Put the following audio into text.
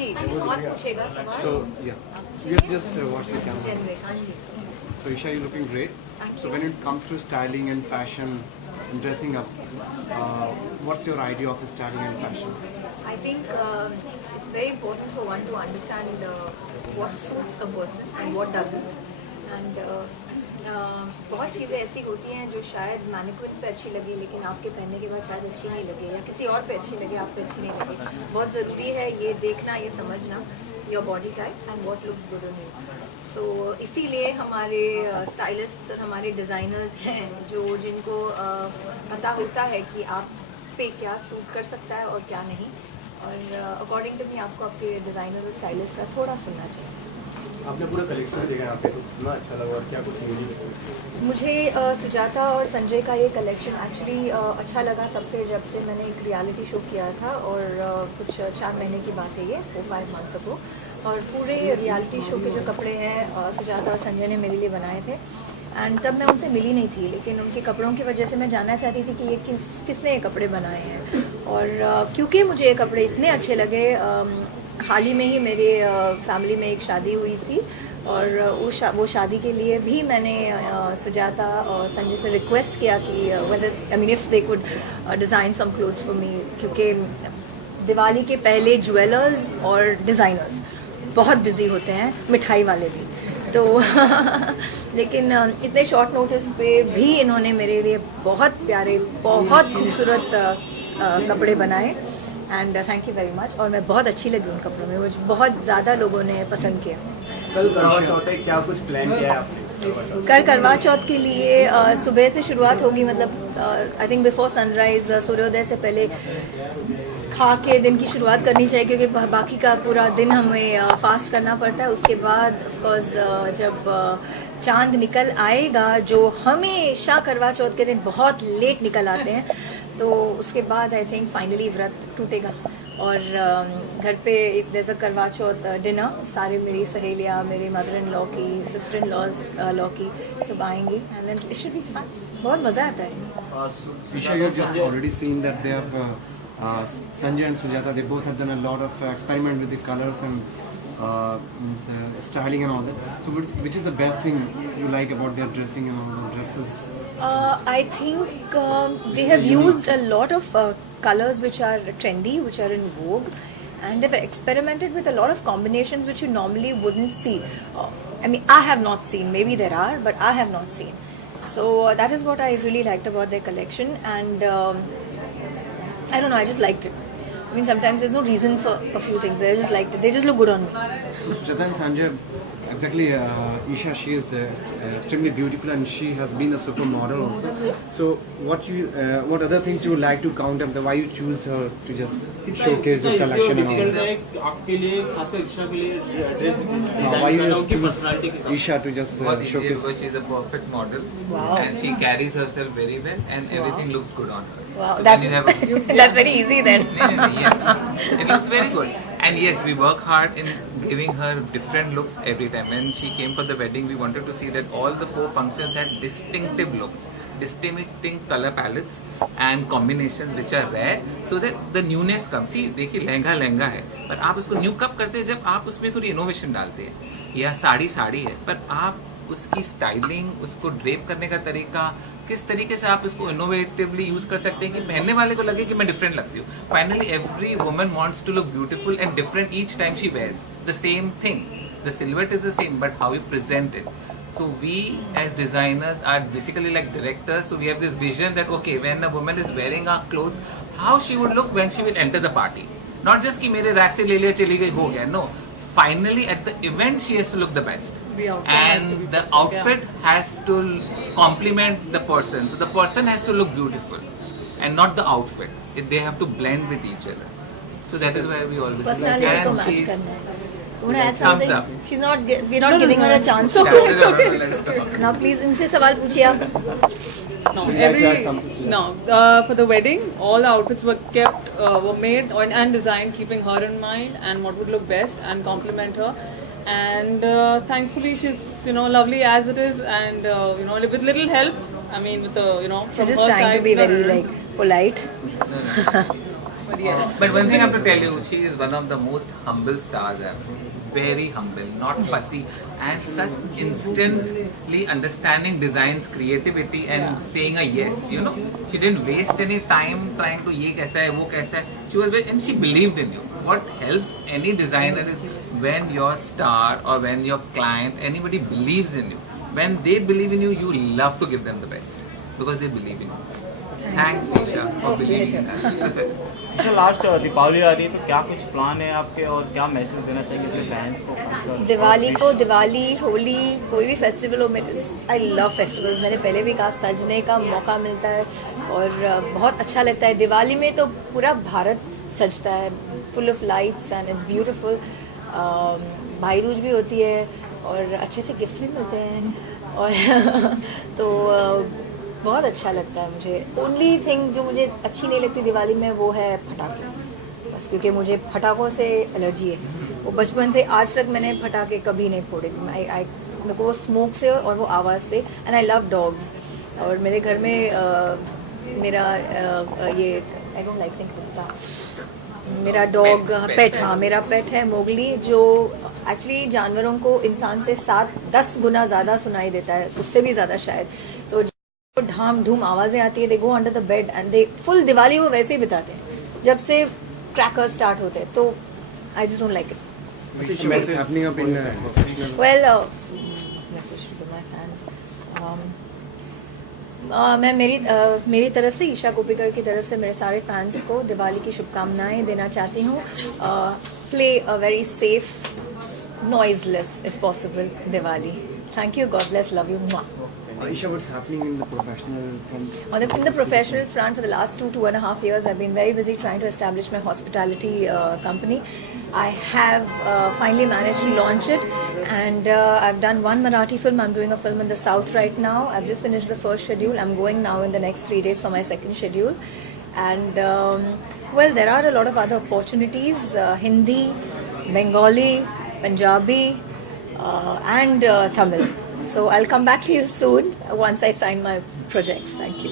जी और पूछेगा सवाल. So yeah, we have just watched the camera. Generic, हाँ जी. So Isha, you're looking great. So when it comes to styling and fashion and dressing up, what's your idea of styling and fashion? I think it's very important for one to understand what suits a person and what doesn't. And बहुत चीज़ें ऐसी होती हैं जो शायद मैनिक्विन्स पे अच्छी लगी लेकिन आपके पहनने के बाद शायद अच्छी नहीं लगे, या किसी और पे अच्छी लगे, आप पे अच्छी नहीं लगे. बहुत ज़रूरी है ये देखना, ये समझना your body type and what looks good on you. So इसीलिए हमारे स्टाइलिस्ट और हमारे डिज़ाइनर्स हैं जिनको पता होता है कि आप पे क्या सूट कर सकता है और क्या नहीं. और अकॉर्डिंग टू मी आपको आपके डिज़ाइनर और स्टाइलिस्ट का थोड़ा सुनना चाहिए. आपने पूरा कलेक्शन देखा यहाँ पे, तो कितना अच्छा लगा और क्या कुछ यूनिक? मुझे सुजाता और संजय का ये कलेक्शन एक्चुअली अच्छा लगा तब से जब से मैंने एक रियलिटी शो किया था, और कुछ 4 महीने की बात है, ये 4-5 मंथ्स अगो. और पूरे रियलिटी शो के जो कपड़े हैं सुजाता और संजय ने मेरे लिए बनाए थे. एंड तब मैं उनसे मिली नहीं थी, लेकिन उनके कपड़ों की वजह से मैं जानना चाहती थी कि ये किसने ये कपड़े बनाए हैं. और क्योंकि मुझे ये कपड़े इतने अच्छे लगे, हाल ही में ही मेरे फैमिली में एक शादी हुई थी, और वो शादी के लिए भी मैंने सुजाता और संजय से रिक्वेस्ट किया कि whether if they could design some clothes for me, क्योंकि दिवाली के पहले ज्वेलर्स और डिज़ाइनर्स बहुत बिजी होते हैं, मिठाई वाले भी. तो लेकिन इतने शॉर्ट नोटिस पे भी इन्होंने मेरे लिए बहुत प्यारे, बहुत खूबसूरत कपड़े बनाए. And thank you very much. और मैं बहुत अच्छी लगी उन कपड़ों में, मुझे बहुत ज़्यादा लोगों ने पसंद किया. कल करवा चौथ है, क्या कुछ प्लान किया है आपने? कल करवा चौथ के लिए सुबह से शुरुआत होगी, मतलब आई थिंक बिफोर सनराइज, सूर्योदय से पहले खा के दिन की शुरुआत करनी चाहिए, क्योंकि बाकी का पूरा दिन हमें फास्ट करना पड़ता है. उसके बाद ऑफकोर्स जब चांद निकल आएगा, जो हमेशा करवा चौथ के दिन बहुत लेट निकल आते हैं, तो उसके बाद आई थिंक फाइनली व्रत टूटेगा. और घर पे एक जैसा करवा चौथ डिनर, सारे मेरी सहेलियाँ, मेरे मदर इन लॉ की, सिस्टर इन लॉ की सब आएंगी, and then it should be fun. बहुत मज़ा आता है. Isha, you have just already seen that they have Sanjay and Sujata, they both have done a lot of experiment with the colors and styling and all that. So which is the best thing you like about their dressing and all the dresses? I think they have used a lot of colors which are trendy, which are in vogue, and they've experimented with a lot of combinations which you normally wouldn't see. I have not seen, maybe there are, but I have not seen. So that is what I really liked about their collection, and I don't know, I just liked it. Sometimes there's no reason for a few things, I just liked it. They just look good on me. So Sujata and Sanjay, exactly, Isha, she is extremely beautiful and she has been a supermodel also. So what other things you would like to count up, why you choose her to just showcase your collection and all that? आपके लिए खासकर इशा के लिए dress Why you just choose Isha to just showcase? Because she's a perfect model. Wow. And she carries herself very well, and everything looks good on her. Wow, So that's when you have that's very easy then. yes, it looks very good. And yes, we work hard in giving her different looks every time. When she came for the wedding, we wanted to see that all the 4 functions had distinctive looks, distinct color palettes and combinations which are rare, so that the newness comes. See, देखिए लहंगा है, पर आप उसको न्यू कब करते हैं जब आप उसमें थोड़ी इनोवेशन डालते हैं. या साड़ी है, पर आप उसकी स्टाइलिंग, उसको ड्रेप करने का तरीका, किस तरीके से आप इसको इनोवेटिवली यूज कर सकते हैं कि पहनने वाले को लगे कि मैं डिफरेंट लगती हूँ. Finally every woman wants to look beautiful and different each time she wears the same thing. The silhouette is the same, but how you present it. So we as designers are basically like directors, so we have this vision that okay, when a woman is wearing our clothes, how she would look when she will enter the party. Not just कि मेरे रैक से ले लिया चली गई हो गया. No, finally at the event she has to look the best. And the outfit has to complement the person. So the person has to look beautiful and not the outfit. They have to blend with each other. So that is why we always Personality को match she's- करना है. You want to add Thumbs something? up. She's not. We're not giving her a chance. No, to no, no, let her talk. Now please इनसे सवाल पूछिए आप. No, Would you like to add something to that? no. For the wedding, all the outfits were kept, were made and designed keeping her in mind and what would look best and complement her. And thankfully, she's lovely as it is, and with little help. With the She's from just her trying side, to be very like polite. But one thing I have to tell you, she is one of the most humble stars I have seen. Very humble, not fussy, and such instantly understanding design's creativity and saying a yes. You know, she didn't waste any time trying to ye kaisa hai, wo kaisa hai. She was and she believed in you. What helps any designer is when your star or when your client, anybody believes in you. When they believe in you, you love to give them the best because they believe in you. Thanks, Isha, for believing in us. Last Deepavali आ रही है तो क्या कुछ प्लान है आपके और क्या मैसेज देना चाहिए अपने फैंस को खासकर? दिवाली को, दिवाली, होली, कोई भी फेस्टिवल हो, आई लव फेस्टिवल्स। मैंने पहले भी कहा, सजने का मौका मिलता है और बहुत अच्छा लगता है। दिवाली में तो पूरा भारत सजता है, full of lights and it's beautiful. भाई दूज भी होती है और अच्छे अच्छे गिफ्ट्स भी मिलते हैं और तो बहुत अच्छा लगता है मुझे। ओनली थिंग जो मुझे अच्छी नहीं लगती दिवाली में वो है पटाखे, बस, क्योंकि मुझे पटाखों से एलर्जी है। वो बचपन से आज तक मैंने पटाखे कभी नहीं फोड़े। मेरे को वो स्मोक से और वो आवाज़ से। एंड आई लव डॉग्स और मेरे घर में मेरा ये आई डोंट लाइक सेइंग कुत्ता, मेरा डॉग पेट, हाँ मेरा पेट है मोगली, जो एक्चुअली जानवरों को इंसान से 7-10 गुना ज़्यादा सुनाई देता है, उससे भी ज़्यादा शायद। तो धाम धूम आवाजें आती है, they go under the bed and they full Diwali वो वैसे ही बिताते हैं जब से क्रैकर्स स्टार्ट होते हैं। तो I just don't like it. What's happening up in professional? Well message to my fans, मैं मेरी तरफ से, ईशा कोप्पिकर की तरफ से मेरे सारे फैंस को दिवाली की शुभकामनाएं देना चाहती हूँ। Play a very safe, noiseless if possible Diwali. Thank you, God bless, love you. Mwah. Isha, what's happening in the professional front? In the professional front, for the last 2.5 years, I've been very busy trying to establish my hospitality company. I have finally managed to launch it, and I've done one Marathi film. I'm doing a film in the south right now. I've just finished the first schedule. I'm going now in the next 3 days for my second schedule. And well, there are a lot of other opportunities, Hindi, Bengali, Punjabi, and Tamil. So I'll come back to you soon once I sign my projects. Thank you.